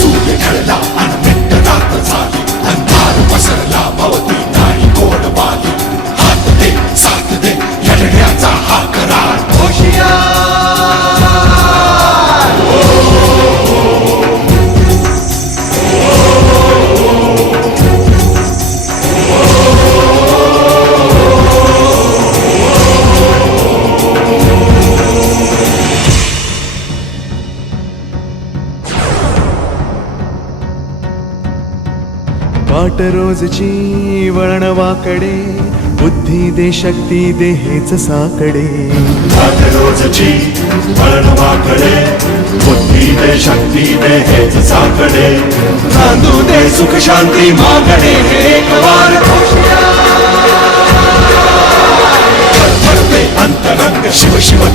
सूर्य ढळला आणि मिट्ट रात्र झाली, अंधार पसरला भवती नाही गोड बाली. हात दे साथ दे लढण्याचा हा करार. वाट रोजची वळणवाकडे, बुद्धी दे शक्ती दे हेच साकडे. वाट रोजची वळणवाकडे, बुद्धी दे शक्ती दे हेच साकडे. नांदू दे सुख शांती मागणे हे एक वार. भरते अंतरंग शिव शिव